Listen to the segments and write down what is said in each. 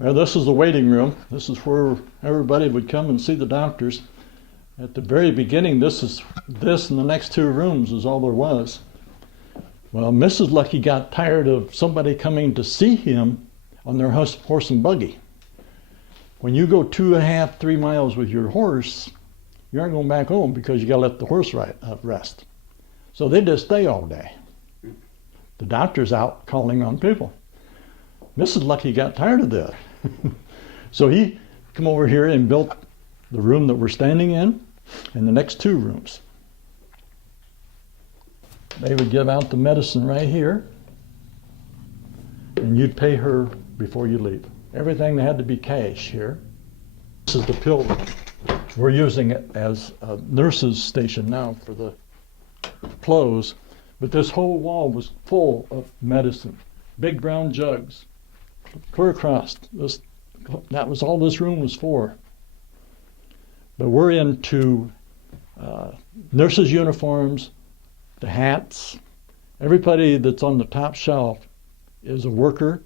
Well, this is the waiting room. This is where everybody would come and see the doctors. At the very beginning, this and the next two rooms is all there was. Well, Mrs. Luckey got tired of somebody coming to see him on their horse and buggy. When you go 2.5, 3 miles with your horse, you aren't going back home because you got to let the horse rest. So they just stay all day. The doctor's out calling on people. Mrs. Luckey got tired of that. So he come over here and built the room that we're standing in and the next two rooms. They would give out the medicine right here, and you'd pay her before you leave. Everything had to be cash here. This is the pill room. We're using it as a nurse's station now for the clothes, but this whole wall was full of medicine. Big brown jugs, clear across. That was all this room was for. But we're into nurses' uniforms, the hats. Everybody that's on the top shelf is a worker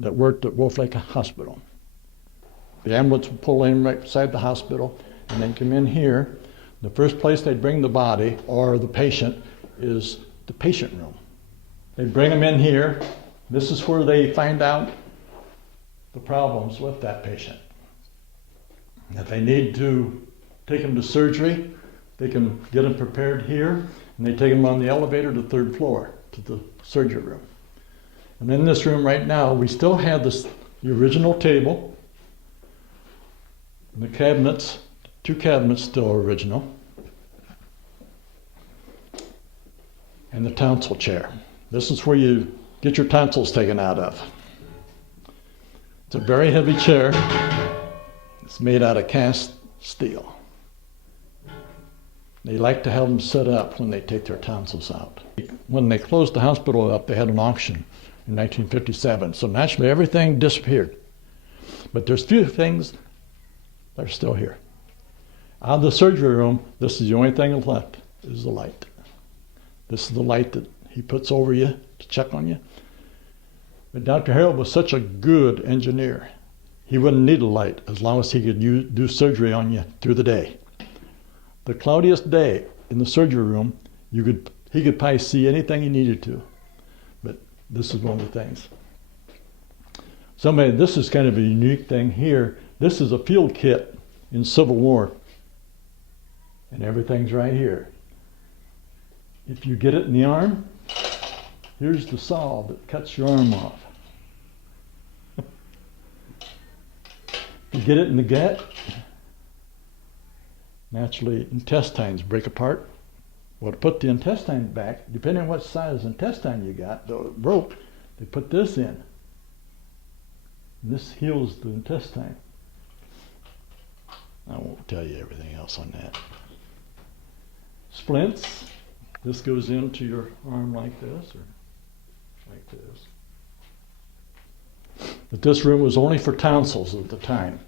that worked at Wolf Lake Hospital. The ambulance would pull in right beside the hospital and then come in here. The first place they'd bring the body or the patient is the patient room. They'd bring them in here. This is where they find out the problems with that patient. If they need to take them to surgery, they can get them prepared here, and they take them on the elevator to the 3rd floor to the surgery room. And in this room right now, we still have the original table, and the cabinets, 2 cabinets still original, and the tonsil chair. This is where you get your tonsils taken out of. It's a very heavy chair. It's made out of cast steel. They like to have them set up when they take their tonsils out. When they closed the hospital up, they had an auction in 1957. So naturally, everything disappeared. But there's few things that are still here. Out of the surgery room, this is the only thing left, is the light. This is the light that he puts over you to check on you. But Dr. Harold was such a good engineer. He wouldn't need a light as long as he could do surgery on you through the day. The cloudiest day in the surgery room, he could probably see anything he needed to. But this is one of the things. This is kind of a unique thing here. This is a field kit in Civil War. And everything's right here. If you get it in the arm, here's the saw that cuts your arm off. If you get it in the gut, naturally intestines break apart. Well, to put the intestine back, depending on what size intestine you got, the rope, they put this in. And this heals the intestine. I won't tell you everything else on that. Splints. This goes into your arm like this, or like this. But this room was only for tonsils at the time.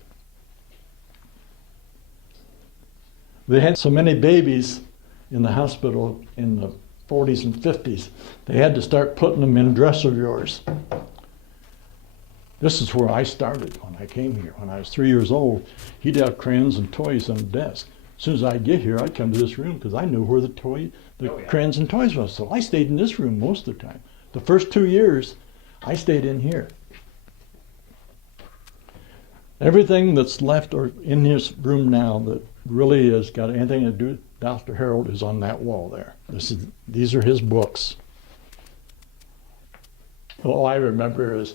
They had so many babies in the hospital in the 40s and 50s, they had to start putting them in dresser drawers. This is where I started when I came here. When I was 3 years old, he'd have crayons and toys on the desk. As soon as I'd get here, I'd come to this room because I knew where the crayons and toys was. So I stayed in this room most of the time. The first 2 years, I stayed in here. Everything that's left or in this room now that really has got anything to do with Dr. Harold is on that wall there. These are his books. All I remember is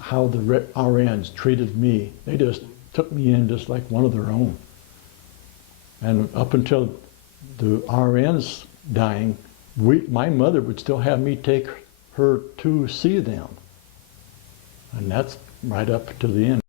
how the RNs treated me. They just took me in just like one of their own. And up until the RNs dying, my mother would still have me take her to see them. And that's right up to the end.